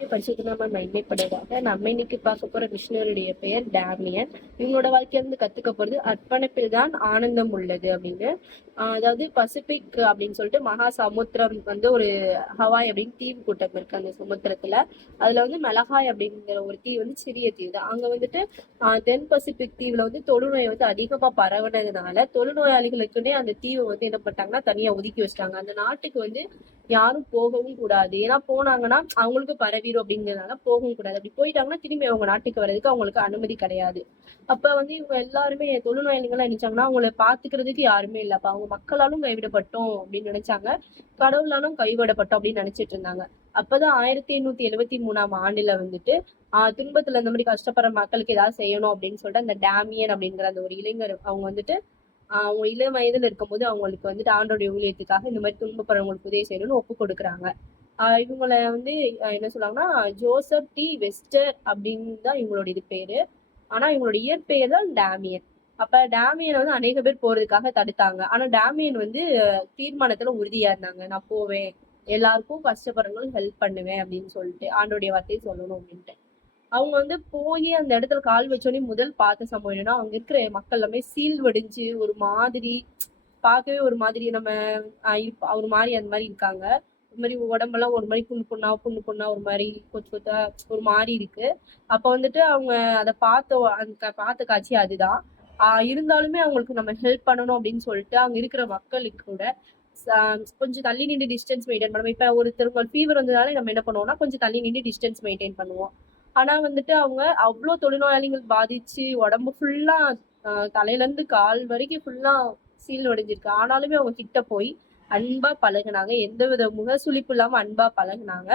படிச்சுட்டு நம்ம மைமைப்படுவாங்க. நம்ம இன்னைக்கு பார்க்க போற மிஷினருடைய பெயர் டேமியன். இவங்களோட வாழ்க்கையில இருந்து கத்துக்க போறது அர்ப்பணிப்பில் தான் ஆனந்தம் உள்ளது அப்படின்னு. அதாவது பசிபிக் அப்படின்னு சொல்லிட்டு மகா சமுத்திரம் வந்து ஒரு ஹவாய் அப்படின்னு தீவு கூட்டம் இருக்கு அந்த சமுத்திரத்துல. அதுல வந்து மெலகாய் அப்படிங்கிற ஒரு தீவு வந்து சிறிய தீவு தான். அங்க வந்துட்டு தென் பசிபிக் தீவுல வந்து தொழுநோய் வந்து அதிகமா பரவுனதுனால தொழுநோயாளிகளுக்குன்னே அந்த தீவை வந்து என்ன பண்ணிட்டாங்கன்னா தனியா ஒதுக்கி வச்சிட்டாங்க. அந்த நாட்டுக்கு வந்து யாரும் போகவும் கூடாது. ஏன்னா போனாங்கன்னா அவங்களுக்கு பரவிடும் அப்படிங்கிறதுனால போகவும் கூடாது. அப்படி போயிட்டாங்கன்னா திரும்பி அவங்க நாட்டுக்கு வர்றதுக்கு அவங்களுக்கு அனுமதி கிடையாது. அப்ப வந்து இவங்க எல்லாருமே தொழுநோயாளிகள் நினைச்சாங்கன்னா அவங்கள பாத்துக்கிறதுக்கு யாருமே இல்லை. அப்ப அவங்க மக்களாலும் கைவிடப்பட்டோம் அப்படின்னு நினைச்சாங்க. கடவுளாலும் கைவிடப்பட்டோம் அப்படின்னு நினைச்சிட்டு இருந்தாங்க. அப்பதான் 1873 வந்துட்டு துன்பத்துல இந்த மாதிரி கஷ்டப்படுற மக்களுக்கு ஏதாவது செய்யணும் அப்படின்னு சொல்லிட்டு அந்த டேமியன் அப்படிங்கிற அந்த ஒரு இளைஞர் அவங்க வந்துட்டு அவங்க இளம் வயதுல இருக்கும்போது அவங்களுக்கு வந்துட்டு ஆண்டோடைய ஊழியத்துக்காக இந்த மாதிரி துன்பப்படுறவங்களுக்கு உதவி செய்யணும்னு ஒப்பு கொடுக்குறாங்க. இவங்கள வந்து என்ன சொல்லுவாங்கன்னா ஜோசப் டி வெஸ்டர் அப்படின்னு தான் இவங்களோட இது பேரு. ஆனா இவங்களோட இயற்பெயர் தான் டேமியன். அப்ப டேமியனை வந்து அநேக பேர் போறதுக்காக தடுத்தாங்க. ஆனா டேமியன் வந்து தீர்மானத்துல உறுதியா இருந்தாங்க. நான் போவேன், எல்லாருக்கும் கஷ்டப்படுறவங்களுக்கு ஹெல்ப் பண்ணுவேன் அப்படின்னு சொல்லிட்டு ஆண்டோடைய வார்த்தையை சொல்லணும் அப்படின்ட்டு. அவங்க வந்து போய் அந்த இடத்துல கால் வச்சோடனே முதல் பார்த்த சம்பவம் என்னன்னா அங்க இருக்கிற மக்கள் எல்லாமே சீல் வடிஞ்சு ஒரு மாதிரி பார்க்கவே ஒரு மாதிரி நம்ம ஒரு மாதிரி அந்த மாதிரி இருக்காங்க. ஒரு மாதிரி உடம்பெல்லாம் ஒரு மாதிரி புண்ணு புண்ணா ஒரு மாதிரி கொத்து கொத்தா ஒரு மாதிரி இருக்கு. அப்ப வந்துட்டு அவங்க அதை பார்த்த காட்சி அதுதான். இருந்தாலுமே அவங்களுக்கு நம்ம ஹெல்ப் பண்ணணும் அப்படின்னு சொல்லிட்டு அங்க இருக்கிற மக்களுக்கு கூட கொஞ்சம் தள்ளி நின்று டிஸ்டன்ஸ் மெயின்டைன் பண்ணுவோம். இப்ப ஒருத்தருக்கு ஃபீவர் வந்ததுனால நம்ம என்ன பண்ணுவோம்னா கொஞ்சம் தள்ளி நின்று டிஸ்டன்ஸ் மெயின்டைன் பண்ணுவோம். ஆனா வந்துட்டு அவங்க அவ்வளவு தொழுநோயாளிகள் பாதிச்சு உடம்பு ஃபுல்லா தலையில இருந்து கால் வரைக்கும் ஃபுல்லா சீல் உடைஞ்சிருக்கு. ஆனாலுமே அவங்க கிட்ட போய் அன்பா பழகுனாங்க. எந்தவித முகசுளிப்பு இல்லாம அன்பா பழகுனாங்க.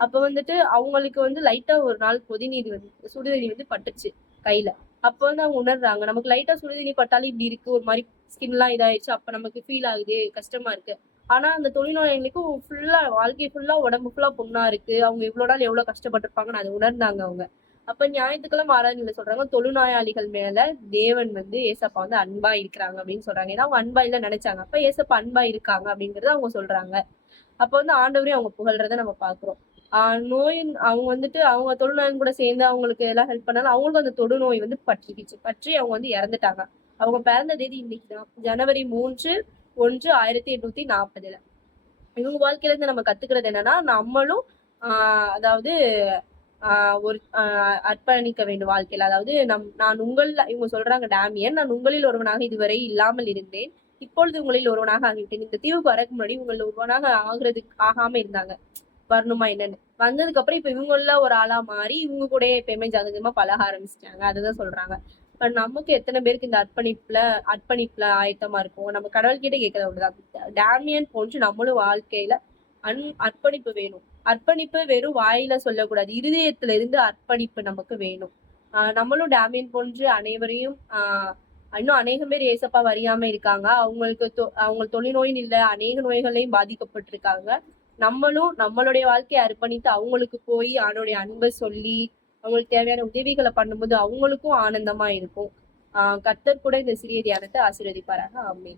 அப்ப வந்துட்டு அவங்களுக்கு வந்து லைட்டா ஒரு நாள் கொதிநீர் வந்து சுடுதண்ணி வந்து பட்டுச்சு கையில. அப்ப வந்து அவங்க உணர்றாங்க நமக்கு லைட்டா சுடுதண்ணி பட்டாலும் இப்படி இருக்கு ஒரு மாதிரி ஸ்கின் எல்லாம் இதாயிடுச்சு. அப்ப நமக்கு ஃபீல் ஆகுது, கஷ்டமா இருக்கு. ஆனா அந்த தொழில்நோயாளிகளுக்கும் ஃபுல்லா வாழ்க்கை ஃபுல்லா உடம்பு ஃபுல்லா புண்ணா இருக்கு. அவங்க இவ்வளவு நாள் எவ்வளவு கஷ்டப்பட்டிருப்பாங்கன்னு அதை உணர்ந்தாங்க அவங்க. அப்ப ஞாயிற்றுக்கிழமை ஆராதனையில சொல்றாங்க தொழுநோயாளிகள் மேல தேவன் வந்து ஏசப்பா வந்து அன்பா இருக்கிறாங்க அப்படின்னு சொல்றாங்க. ஏன்னா அவங்க அன்பா இல்ல நினைச்சாங்க. அப்ப ஏசப்பா அன்பா இருக்காங்க அப்படிங்கறத அவங்க சொல்றாங்க. அப்ப வந்து ஆண்டவரையும் அவங்க புகழ்றத நம்ம பாக்குறோம். நோயின் அவங்க வந்துட்டு அவங்க தொழுநோயின் கூட சேர்ந்து அவங்களுக்கு எல்லாம் ஹெல்ப் பண்ணாலும் அவங்களுக்கும் அந்த தொடுநோய் வந்து பற்றி அவங்க வந்து இறந்துட்டாங்க. அவங்க பிறந்த தேதி இன்னைக்குதான் ஜனவரி 3, 1, 1840. இவங்க வாழ்க்கையில இருந்து நம்ம கத்துக்கிறது என்னன்னா நம்மளும் அதாவது ஒரு அர்ப்பணிக்க வேண்டும் வாழ்க்கையில. அதாவது நான் இவங்க சொல்றாங்க டேமியன், நான் உங்களில் ஒருவனாக இதுவரை இல்லாமல் இருந்தேன், இப்பொழுது உங்களில் ஒருவனாக ஆகிவிட்டேன். இந்த தீவுக்கு வரக்கு முன்னாடி உங்களில் ஒருவனாக ஆகாம இருந்தாங்க. வரணுமா என்னன்னு வந்ததுக்கு அப்புறம் இப்ப இவங்கள ஒரு ஆளா மாறி இவங்க கூட எப்பயுமே ஜகஜமா பழக ஆரம்பிச்சிட்டாங்க. அதுதான் சொல்றாங்க. இப்ப நமக்கு எத்தனை பேருக்கு இந்த அர்ப்பணிப்புல ஆயத்தமா இருக்கும். நம்ம கடவுள்கிட்ட கேட்கறது அப்படிதான். டேமியன் போன்று நம்மளும் வாழ்க்கையில அர்ப்பணிப்பு வேணும். அர்ப்பணிப்பு வெறும் வாயில சொல்லக்கூடாது, இருதயத்துல இருந்து அர்ப்பணிப்பு நமக்கு வேணும். நம்மளும் டேமியன் போன்று அனைவரையும் இன்னும் அநேகம் பேர் ஏசப்பா அறியாம இருக்காங்க. அவங்க தொழில்நோயின் இல்ல அநேக நோய்களையும் பாதிக்கப்பட்டிருக்காங்க. நம்மளும் நம்மளுடைய வாழ்க்கையை அர்ப்பணித்து அவங்களுக்கு போய் அவனுடைய அன்பை சொல்லி அவங்களுக்கு தேவையான உதவிகளை பண்ணும்போது அவங்களுக்கும் ஆனந்தமா இருக்கும். கர்த்தர் கூட இந்த சிறிய தியானத்தை ஆசீர்வதிப்பாராக. ஆமென்.